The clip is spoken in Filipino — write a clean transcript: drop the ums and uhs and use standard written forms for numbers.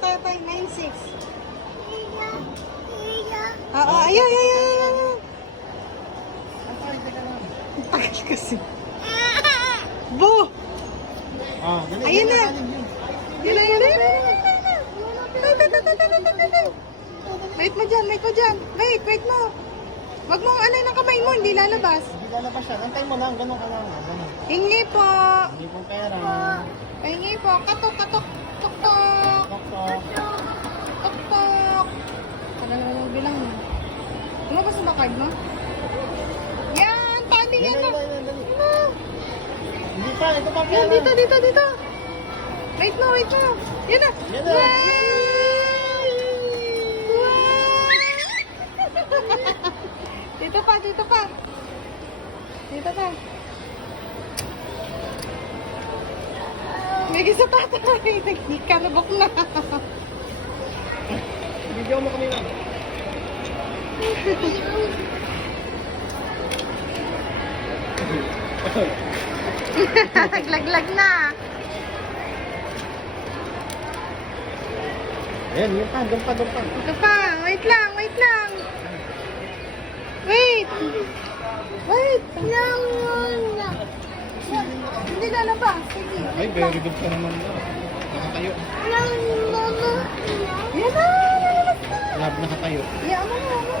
tatay. 9-6. Oo, ayaw. Tatay, teka lang. Tagal kasi. Bo! Ah, dali. Ayun na. Yun na. Wait mo dyan. Wait mo. Wag mong ano ng kamay mo, hindi lalabas. Hindi lalabas siya. Antay mo lang, ganun ka lang. Ganun. Hingi po. Hindi pong pera. Hingi po. Katok. Tok. Tok. Tok. Ano bilang mo? Lumabas na ba card mo? Yan! Tali yan na! Dali. Hindi pa, ito pa Yan, pera. dito. Wait mo. Yan na! Yan na. Wow! Dito pa. May gisa tatay. Nagkikarabok na. Video mo kami lang. Naglaglag na. Ayan, yun pa, doon pa. Ito pa. Wait lang. Wait. Hindi lalabas. Sige. Ay, very good ka naman. Nakatayo. Yan na. Lalabas na. Lab nakatayo. Yan mo.